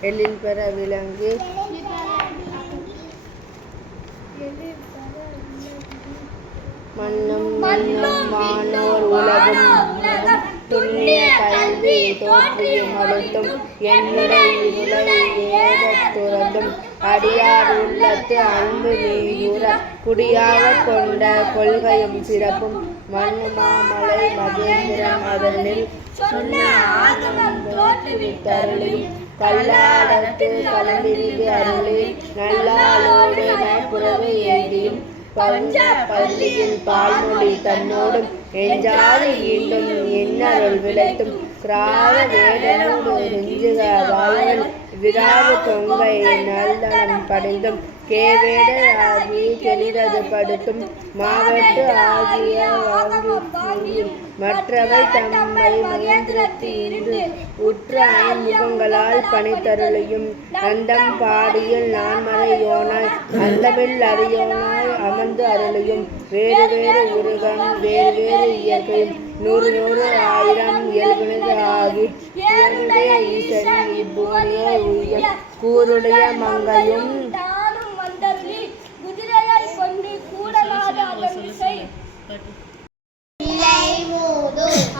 எழில் பெற விலங்கு மண்ணும் மண்ணும் வானோர் உலகம். துண்ணிய கல்வி தோற்றியும் அழுத்தும் என்னுடைய இருளை ஏதத் துறந்தும். அடியார் உள்ளத்து அன்பு நீயுற. குடியாக கொண்ட கொள்கையும் சிறப்பும். மண்ணு மாமலை மகேந்திரம் அதனில். சொன்ன ஆகமம் தோற்றுவித்தருளியும் கல்லாடத்து கலந்திரிவு அருளி நல்லாளோடு புறவை ஏந்தியும் பஞ்ச பள்ளியில் பால்மொழி தன்னோடும் எஞ்சாது ஈண்டும் என்னருள் விளைத்தும். கிராவ வேடனோடு நெஞ்சுக வாழ்வன் விராவு தொங்கை நல்லம் படிந்தும். கேவேட ஆகி கெளிரது படுத்தும் மாவட்டு ஆகிய வாங்கியும் மற்றவை தம்மை மகேந்திரத்து உற்ற ஐமுகங்களால் பணித்தருளையும் அந்தம் பாடியில் நான்மறை யோனாய் அந்தமில் அறியோனாய் அமர்ந்து அருளையும். வேறு வேறு உருகம் வேறு வேறு இயற்கையும். நூறு நூறு ஆயிரம் இயல்பினது ஆகி இயற்கைய ஈசன் இப்பூமியை கூருடைய மங்கையும் தானும் வந்தருளி குதிரையை கொண்டு கூடலாத அதன் திசை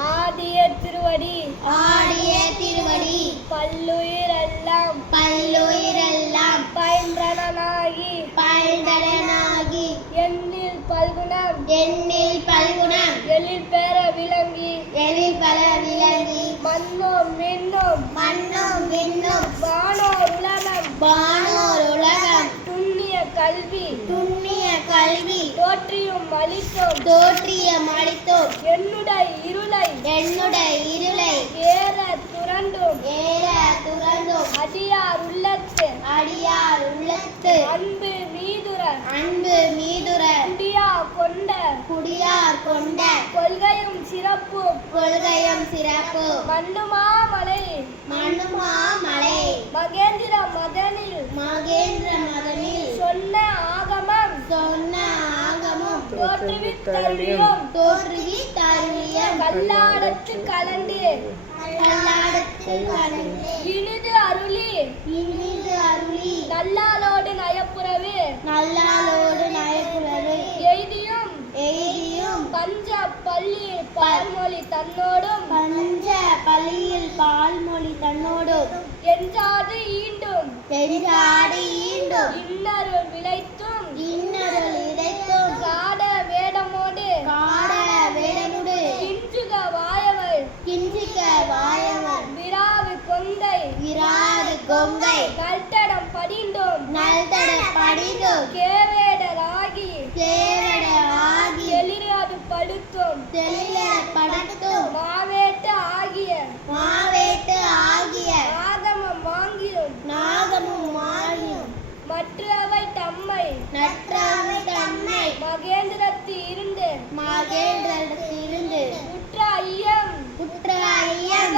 ஆடிய திருவடி ஆடிய திருவடி பல்லுயிரெல்லாம் பல்லுயிரெல்லாம் பயின்றனாகி பல்தடனாகி எண்ணில் பல்குணம் எண்ணில் பல்குணம் எழில் பெற விளங்கி எழில் பல விளங்கி மண்ணும் மின்னும் மண்ணும் விண்ணும் வானோர் உலகம் வானோர் உலகம் துண்ணிய கல்வி துண்ணிய கல்வி தோற்றியும் அளித்தும் தோற்றிய மடித்தோம். என்னுடைய இருளை என்னுடைய இருளை ஏற துரண்டும் ஏற துறந்தோம். அடியார் உள்ளத்து அடியார் உள்ளத்து அன்பு மீதுர அன்பு மீதுர குடியா கொண்ட குடியார் கொண்ட கொள்கையும் சிறப்பு. கொள்கையும் சிறப்பு. மண்ணுமாமலை மண்ணுமா மலை. மகேந்திர மதனில் மகேந்திர மதனில் சொன்ன ஆகமம் சொன்ன தோற்றுவி தோற்றுவித்தருளியும் தோற்றுவி தருளியம் கல்லாடத்து கலந்து கல்லாடத்து கலந்து இனிது அருளி இனிது அருளி நல்லாலோடு நயப்புறவு நல்லாளோடு நயப்புறவு எய்தியும் எய்தியும் பஞ்ச பள்ளி பால்மொழி தன்னோடும் பஞ்ச பள்ளியில் பால்மொழி தன்னோடு என்றாது ஈண்டும் சென்றாடி ஈண்டும் இன்னருள் விளைத்தும் இன்னருள் காட வேடமோடு. காட வேடனுடு கிஞ்சுக வாயவள். கிஞ்சிக்க வாயவன் விராவு கொங்கை. விராது கொங்கை. நல்தடம் படிண்டும் நல்தட படிதும் கேவேடராகி. சேவட ஆகி எளிராது படுத்தும். தெளில படத்தும் மாவேட்டு ஆகிய மாவேட்டு ஆகிய ஆகமம் வாங்கியும் நாகமும் மாறியும் மற்றவை தம்மை நற்றாமை தம்மை மகேந்திரத்து இருந்து மகேந்திரத்திலிருந்து உற்ற ஐயம் குற்ற ஐயம்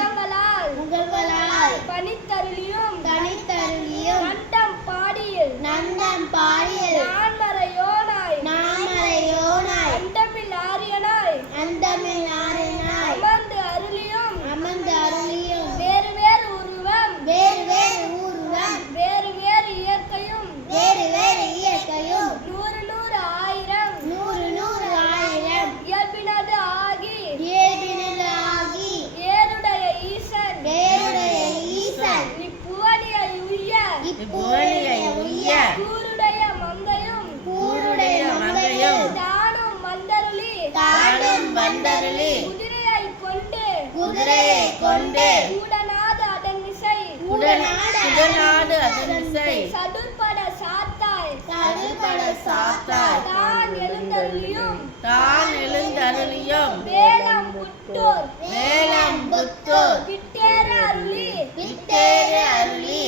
முகங்களால் பணித்தருளியும் தனித்தருளியும் கண்டம் பாடியில் நந்தம் பாடியல் நான்மறையோனாய் நாமரையோனாய் அண்டமில் ஆரியனாய் அந்தமிழ் நாரனாய் அமர்ந்து அருளியும் அமர்ந்து அருளியும் வேறு வேறு உருவம் வேறு வேறு ஊர்வம் வேறு வேறு இயற்கையும் வேறு வேறு இயற்கையும் நூறு நூறு ஆயிரம் நூறு நூறு ஆயிரம் இயல்பினது ஆகி ஏழினில் ஆகி ஏருடைய ஈசன் வேறுடைய ஈசன் இப்புவனியை உய்ய இப்புவழியை உய்ய கூருடைய மங்கையும் கூருடைய மங்கையும் தானும் மந்தருளி தானும் வந்தருளி குதிரையை கொண்டு குதிரையை கொண்டு கூடனாத அதனிசை குடநாடு அதனிசை சதுர்பட சாத்தாய் சதுர்பட சாத்தாய் தான் எழுந்தருளியும் தான் எழுந்தருளியும் வேலம் புத்தூர் வேலம் புத்தூர் விட்டேற அருளி வித்தேறு அருளி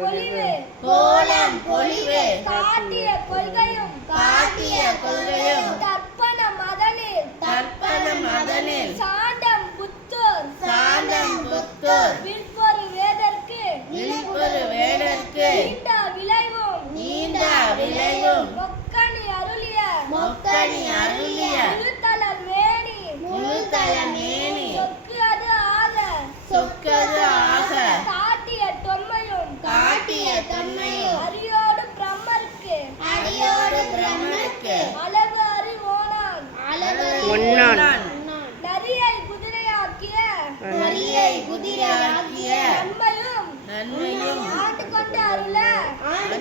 பொலிவு. கோலம் பொலிவு. காட்டிய கொள்கையும் காட்டிய கொள்கையும். தர்ப்பண மதனில். தர்ப்பண மதனில். சாண்டம் புத்தூர். சாந்தம் புத்தூர். விற்பொரு வேதற்கு. விழிப்புறு வேடற்கு நீண்ட விளைவும். நீண்ட விளைவும். மொக்கணி அருளிய. மொக்கணி அருளிய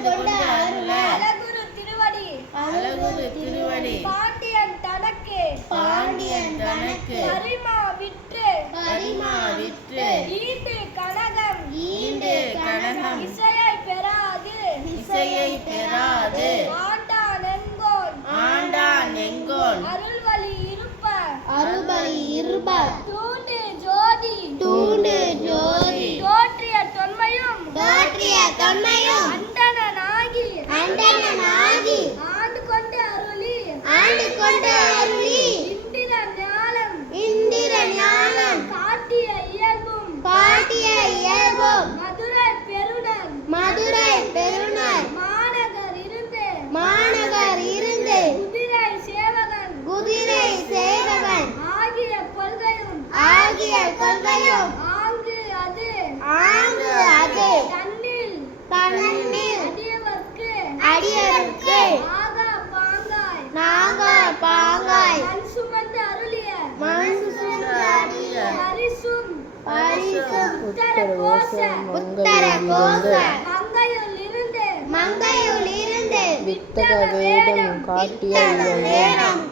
கலந்து அருள்வழி இருப்ப. அருள்வழி இருப்ப. ஜோதி. தூண்டு தொன்மையும். தோற்றிய தொன்மையும். அந்த அண்டனாகி ஆண்டு கொண்டு அருளி. ஆண்டு கொண்டு அருளி. இந்திர ஞானம். இந்திர ஞானம். காட்டிய இயல்பும். காட்டிய இயல்பும். மதுரை பெருநர் மதுரை பெருநர் மாநகர் இருந்து மாநகர் இருந்து குதிரை சேவகன் குதிரை சேவகன் ஆகிய கொள்கையும் ஆகிய கொள்கையும் ஆங்கு அது ஆங்கு அது தன்னில் தன்னில் அடியவர்க்கு அடியருக்கு ஆகா பாங்காய் நாங்கள் பாங்காய் மண் சுமந்து அருளிய மனசு பரிசும் பரிசும் உத்தர கோஷ உத்தர கோச மங்கையுள் இருந்து மங்கையுள் இருந்து வித்தக வேடம் காட்டிய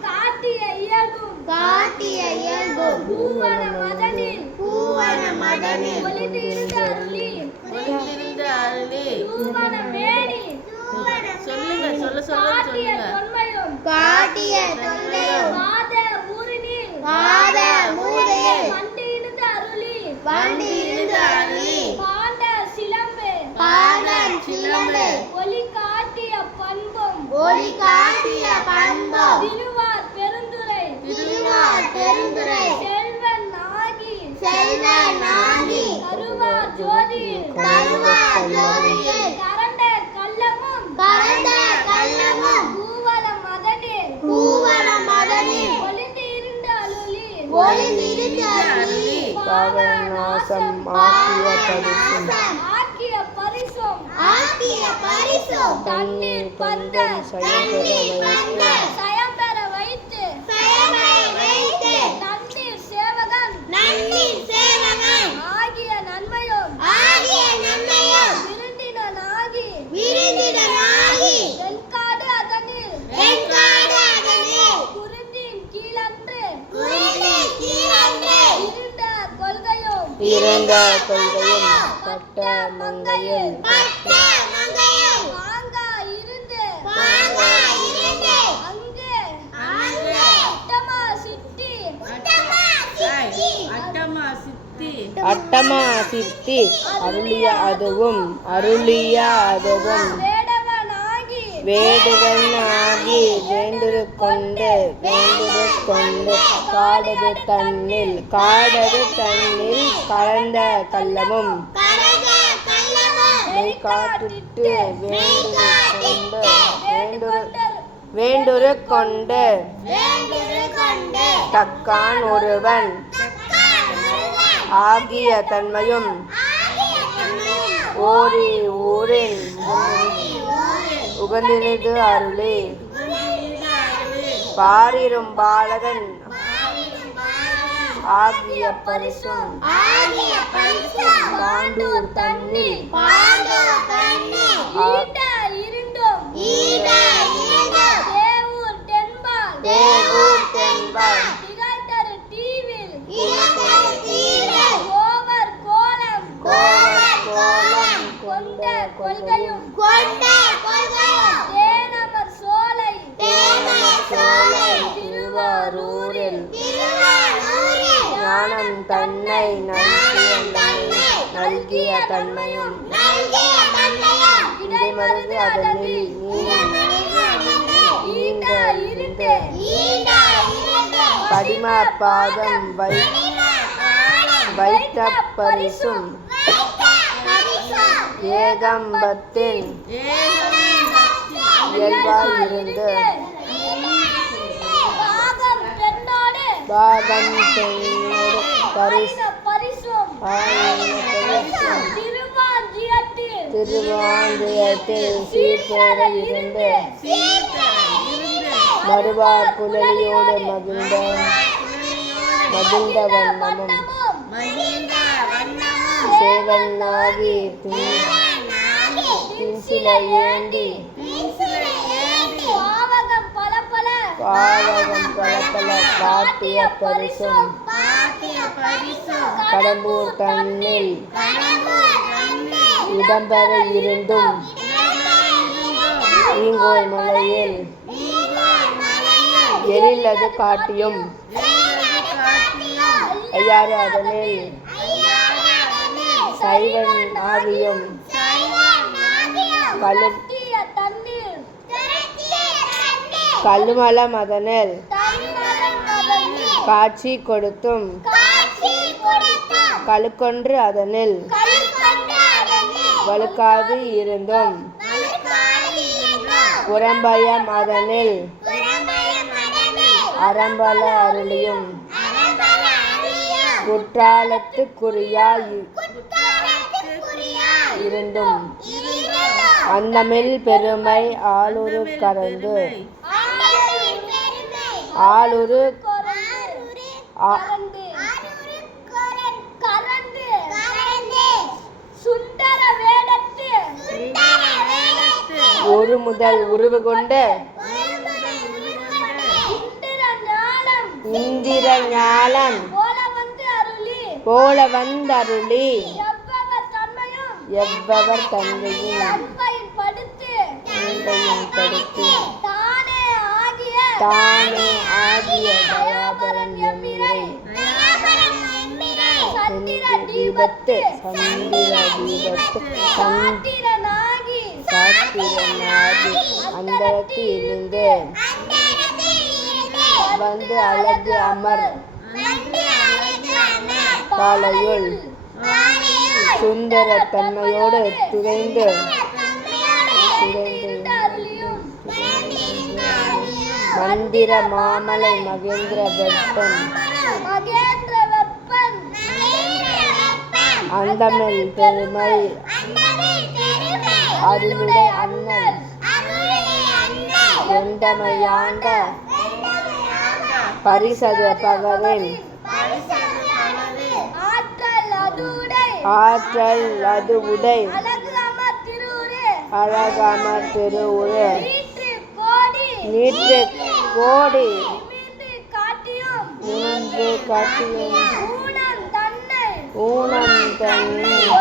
காட்டிய இயல்பும். காட்டிய இயல்பும். பூவன மதனில். பூவன மதனில் ஒளிந்து இருந்த அருளி. ஒளிந்திருந்த அருளி பூவன மேனி சொல்லுங்க சொல்ல சொல்ல காட்டிய சொல்லுங்க. தொன்மையும். காட்டிய ஒளி காட்டிய பண்பம். திருவார் பெருந்துரை திருவார் பெருந்துரை செல்வன் ஆகி செல்வன் நாகி. கருவா ஜோதி கருவா ஜோதியில். கரண்ட கள்ளமும். கலந்த கள்ளமும். பூவல மதனில். பூவன மதனில். ஒளிந்து இருந்த அருளி ஒளிந்திருந்த அருளி ஆக்கிய பரிசும் ஆக்கிய பரிசும் தண்ணீர் பந்த தண்ணீர் பந்த. சயம்பெற வைத்து தண்ணீர் சேவகன். சேவகன். ஆகிய நன்மையும். ஆகிய நன்மையும். வெண்காடு அதனில் வெண்காடு அதனில் குருந்தின் கீழன்று. கீழன்று. இருந்த கொள்கையும். இருந்த கொள்கையும். பட்ட மங்கையும் சித்தி அட்டமா சித்தி அருளிய அதுவும் அருளிய அதுவும் வேடவனாகி வேண்டுரு கொண்டு வேண்டுரு கொண்டு காடது தன்னில் காடது தன்னில் கலந்த கள்ளமும். மெய் காட்டிட்டு வேண்டுரு கொண்டு வேண்டுரு வேண்டுரு கொண்டு தக்கான் ஒருவன். ஆகிய தன்மையும் ஓரி ஊரின் உகந்தினது அருளே. பாரிரும் பாலகன் ஆகிய பரிசும் பாண்டூர் தன்னில் இருந்தும். தேவூர் தென்பால் திகழ்தரு தீவில் கோவர் கோலம் கோவர் கோலம் கொண்ட கொள்கையும் கொண்ட கொள்கையும் தேனமர் சோலை தேனமர் சோலை திருவாரூரில் திருவாரூரில் ஞானம் தன்னை நல்கிய தன்மை நல்கிய தன்மையும் நல்கிய தன்மையும் இடைமருது அதனில் ஈட்ட இருந்து படிம பாதம் வைத்த பரிசும் ஏகம்பத்தின். இருந்து பாகம் பெண்ணோடு பாகம் பெண்ணோடு பரிசு ஆயின பரிசும் ஆயின பரிசும் திருவாஞ்சியத்தில் திருவாந்தியத்தில் சீர்போட இருந்து மறுவார் புலலியோடு மகிழ்ந்த மகிழ்ந்த வண்ணமும் சேவன்னாகி தின்சில ஏந்தி பாவகம் பல பல பாவகம் பல பல காட்டிய பரிசும் கடம்பூர் கண்ணில் இடம்பெற இருந்தும் ஈகோய் மலையில் எழிலது காட்டியும். ஐயாறு அதனில் சைவன் ஆவியும் கழு கழுமலம் அதனில் காட்சி கொடுத்தும். கழுக்கொன்று அதனில். வழுக்காது இருந்தும். புறம்பயம் அதனில். அறம்பல அருளியும். குற்றாலத்து இருந்தும். அன்னமில் பெருமை ஆளுரு கரந்து ஆளுரு ஒரு முதல் உருவு கொண்டு இந்திர ஞானம் இந்திர ஞாலம் போல வந்தருளி. எவ்வவர் தந்தையும் படுத்து. தானே ஆகிய தயாபரன் எம்மிரை தீபத்து. சந்திர தீபத்து. சாத்திரனாகி. சாத்திரனாகி. அந்தரத்தில் இருந்து வந்து அழகு அமர். பாலையுள் சுந்தர தன்மையோடு துறைந்து மந்திர மாமலை மகேந்திர வெப்பன் அந்தமில் பெருமை. அருளுடைய அண்ணன் எந்தமையாண்ட பரிசது பகரில் ஆற்றல் அது உடை அழகு திருவுரு. நீற்று கோடி நீற்று காட்டியும் காட்டியும். ஊனம் தன்னை.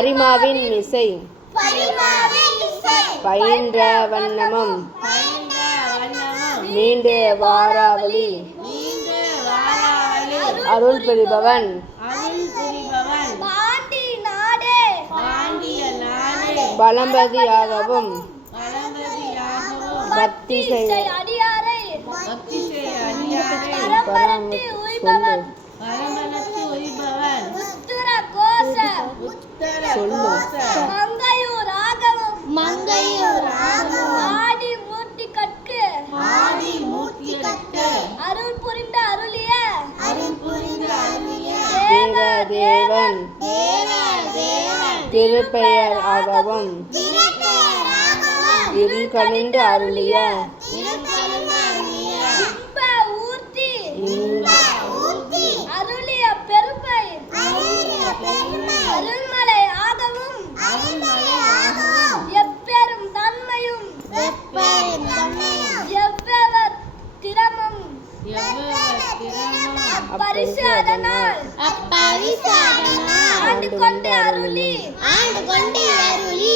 பரிமாவின் மிசை பரிமாவின் இசை. பயின்ற வண்ணமும். நீண்டு வாராவளி. அருள் புரிபவன். அருள் புரிபவன் பாண்டி நாடே பாண்டிய நாடே பலம்பதியாகவும் பக்தி செய் இசை மங்கையூர் ராகவும் ஆடி மூர்த்தி கற்கு அருள் புரிந்த அருளிய. அருள் புரிந்து அருளிய. தேவ தேவன். தேவ தேவன். திருப்பெயர் ஆகவும். இருள் கணிந்து அருளிய. அப்பரிசாத நாள் அப்பரிசாத நாள் ஆண்டு கொண்டு அருளி. ஆண்டு கொண்டு அருளி.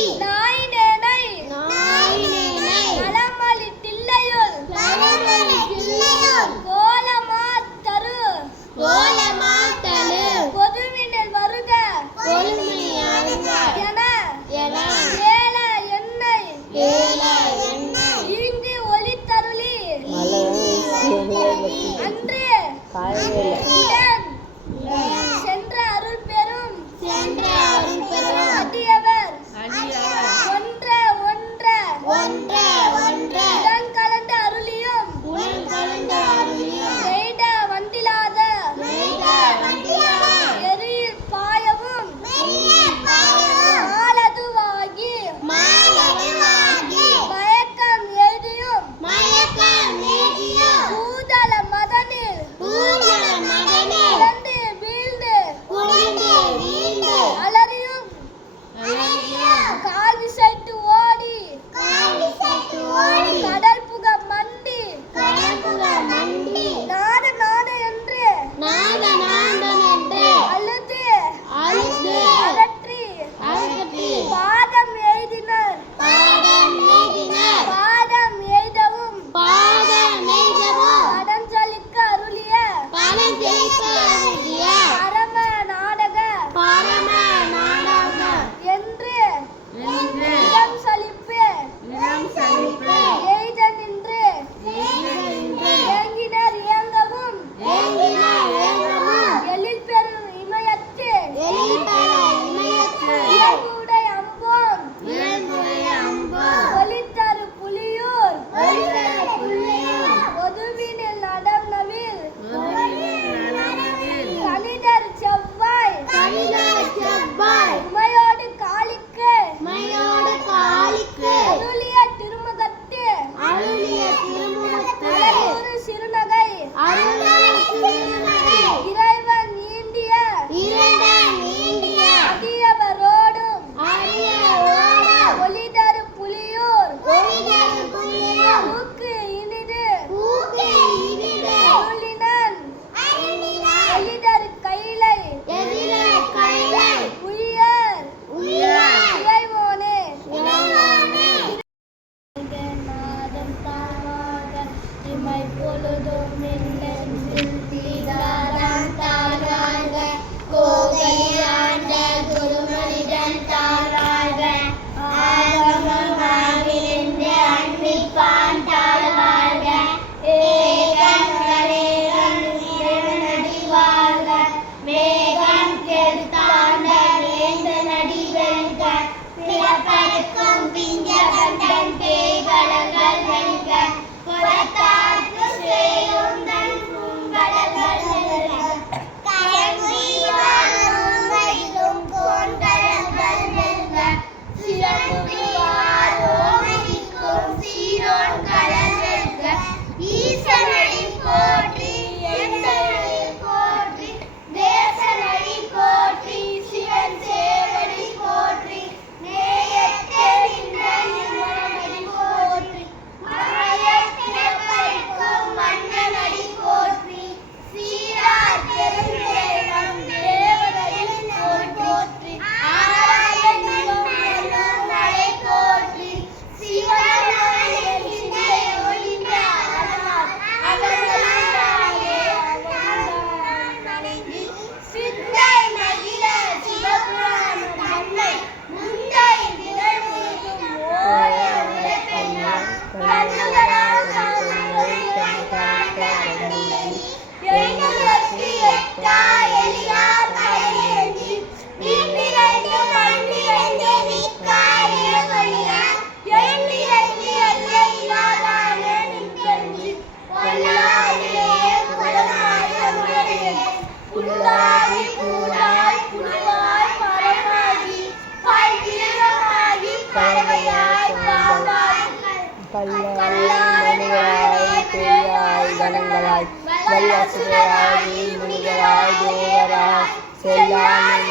வல்லவராய் வல்லசுராய் முனிவராய் தேவராய் செல்லாமல்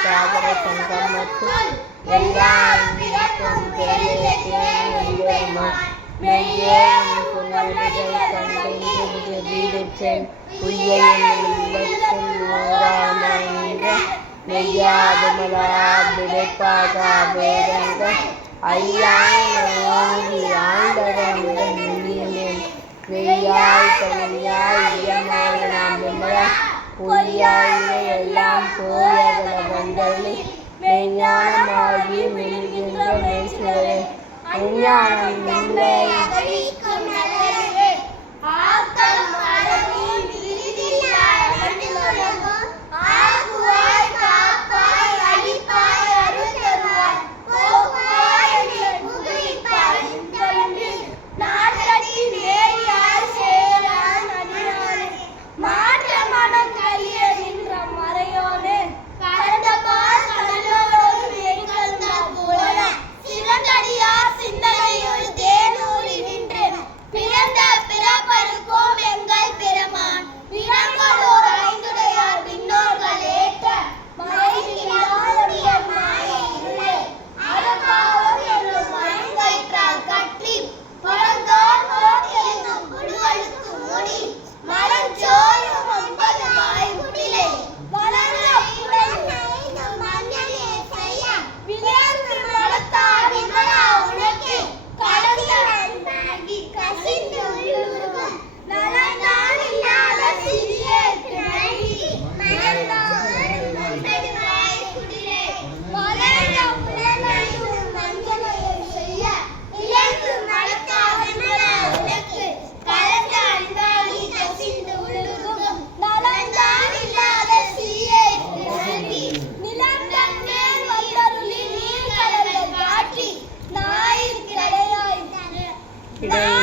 சாகர சங்கம் மற்றும் எல்லாம் மெய்யே வீடுற்றேன் மெய்யாதுமலாக ஐயா ஆண்டவன் மெய்யாய் தனியாய் இயமாய் நாம் விமலம் பொய்யாயினை எல்லாம் போயகல வந்தள்ளி மெய்ஞானமாகி மெய்கின்ற மெய்சுவரே Today